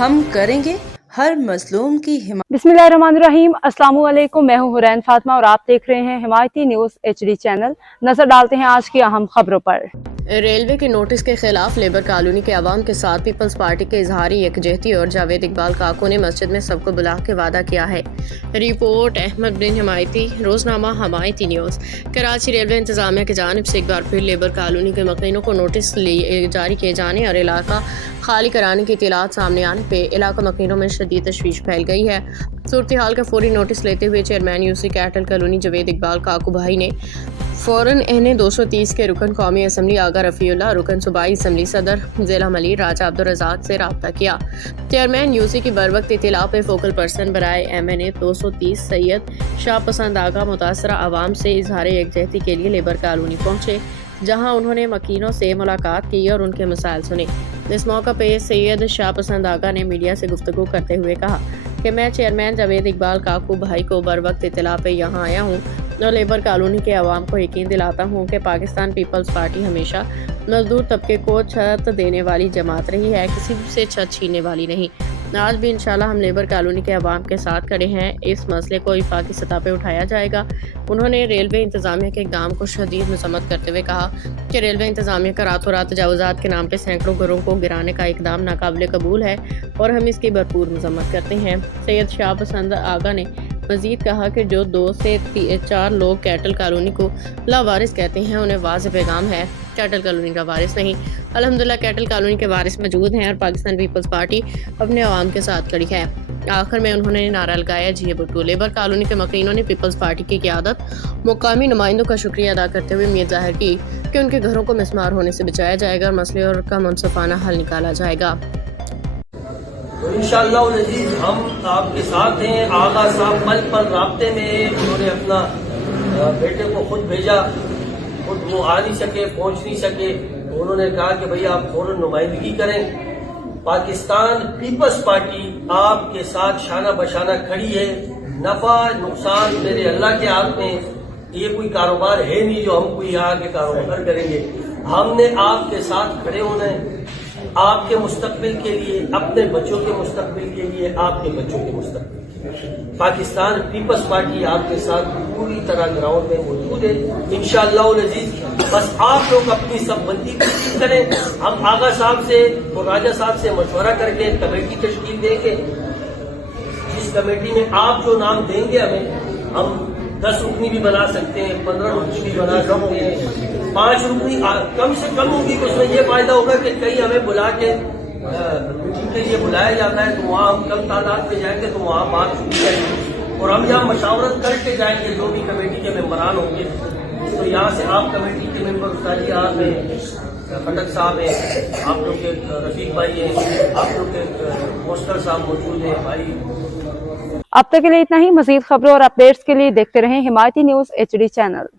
ہم کریں گے ہر مظلوم کی حمایت۔ बिस्मिल्लाहिर्रहमानिर्रहीम। अस्सलाम वालेकुम। मैं हूं हुरैन फातिमा और आप देख रहे हैं हिमायती न्यूज HD चैनल। नजर डालते हैं आज की अहम खबरों पर। रेलवे के नोटिस के खिलाफ लेबर कॉलोनी के अवाम के साथ पीपल्स पार्टी के इजहारी यकजहती और जावेद इकबाल काकू ने मस्जिद में सबको बुला के वादा किया है। रिपोर्ट अहमद बिन हिमायती, रोजनामा हिमायती न्यूज। कराची रेलवे इंतजामिया की जानिब से एक बार फिर लेबर कॉलोनी के मकीनों को नोटिस जारी किए जाने और इलाका खाली कराने की इत्तलात सामने आने पे इलाका मकीनों में शदीद तशवीश फैल गई है। सूरत हाल का फौरी नोटिस लेते हुए chairman UC cattle colony Javed Iqbal Kaku भाई ने फौरन इन्हें 230 के रुकन कौमी असम्बली आगा रफ़ीउल्लाह, रुकन सूबाई असम्बली सदर ज़िला मलिर राजा अब्दुल रज़ाक से रब्ता किया। चेयरमैन यूसी की बरवक्त इत्तला पे फोकल पर्सन बराए MNA 230 सैयद शाह पसंद आगा मुतासरा आवाम से इजहार यकजहती के लिए लेबर कॉलोनी पहुँचे, जहाँ उन्होंने मकीनों से मुलाकात की और उनके मसाइल सुने। इस मौका पे सैयद शाह पसंद आगा ने मीडिया से गुफ्तगू करते हुए कहा कि मैं चेयरमैन जावेद इकबाल काकू भाई को बरवक्त इत्तला पे यहाँ आया हूँ और लेबर कॉलोनी के अवाम को यकीन दिलाता हूँ कि पाकिस्तान पीपल्स पार्टी हमेशा मजदूर तबके को छत देने वाली जमात रही है, किसी से छत छीनने वाली नहीं। आज भी इंशाल्लाह हम लेबर कॉलोनी के अवाम के साथ खड़े हैं। इस मसले को इफाकी सतह पे उठाया जाएगा। उन्होंने रेलवे इंतजामिया के इक़दाम को शदीद मज़म्मत करते हुए कहा कि रेलवे इंतजामिया का रातों रात तजावुज़ात के नाम पे सैकड़ों घरों को गिराने का इक़दाम नाकाबिले कबूल है और हम इसकी भरपूर मज़म्मत करते हैं। सैयद शाह पसंद आगा ने मजीद कहा कि जो 2 से 4 लोग कैटल कॉलोनी को लावारिस कहते हैं, उन्हें वाज़ेह पैगाम है, कैटल कॉलोनी का वारिस नहीं। अल्हम्दुलिल्लाह कैटल कॉलोनी के वारिस मौजूद हैं और पाकिस्तान पीपल्स पार्टी अपने अवाम के साथ खड़ी है। आखिर में उन्होंने नारा लगाया, जिए भुट्टो। लेबर कॉलोनी के मकीनों ने पीपल्स पार्टी की क़यादत मुकामी नुमाइंदों का शुक्रिया अदा करते हुए उम्मीद जाहिर की कि उनके घरों को मिसमार होने से बचाया जाएगा और मसले और का मुनसफाना हल निकाला जाएगा। तो इंशाअल्लाह अज़ीज़ हम आपके साथ हैं। आगा साहब पल पल राब्ते में, उन्होंने अपना बेटे को खुद भेजा, खुद वो आ नहीं सके, पहुंच नहीं सके, उन्होंने कहा कि भैया आप फौरन नुमाइंदगी करें। पाकिस्तान पीपल्स पार्टी आपके साथ शाना बशाना खड़ी है। नफा नुकसान मेरे अल्लाह के हाथ में। ये कोई कारोबार है नहीं जो हम कोई यहाँ के कारोबार करेंगे। हमने आपके साथ खड़े होना है, आपके मुस्तकबिल के लिए, अपने बच्चों के मुस्तकबिल के लिए, आपके बच्चों के मुस्तकबिल के लिए। पाकिस्तान पीपल्स पार्टी आपके साथ पूरी तरह ग्राउंड में मौजूद है इंशाअल्लाह अज़ीज़। बस आप लोग अपनी सब बंदी तशकील करें। हम आगा साहब से और राजा साहब से मशवरा करके कमेटी तशकील देंगे। इस कमेटी में आप जो नाम देंगे हमें, हम 10 रुकनी भी बना सकते हैं, 15 रुकनी भी बना सकते हैं, 5 रुकनी कम से कम होगी। तो उसमें यह फायदा होगा कि कहीं हमें बुला के मीटिंग के लिए बुलाया जाता है तो वहाँ हम कम तादाद में जाएंगे तो वहाँ बात सुनी जाएगी और हम यहाँ मशावरत करके जाएंगे जो भी कमेटी के मेंबरान होंगे। तो यहाँ से आप कमेटी के मेंबर उस्तादी आप हैं, फटक साहब हैं, आप लोग के रफीक भाई हैं, आप लोग के पोस्टर साहब मौजूद हैं भाई। अब तक के लिए इतना ही। मजीद खबरों और अपडेट्स के लिए देखते रहें हिमायती न्यूज HD चैनल।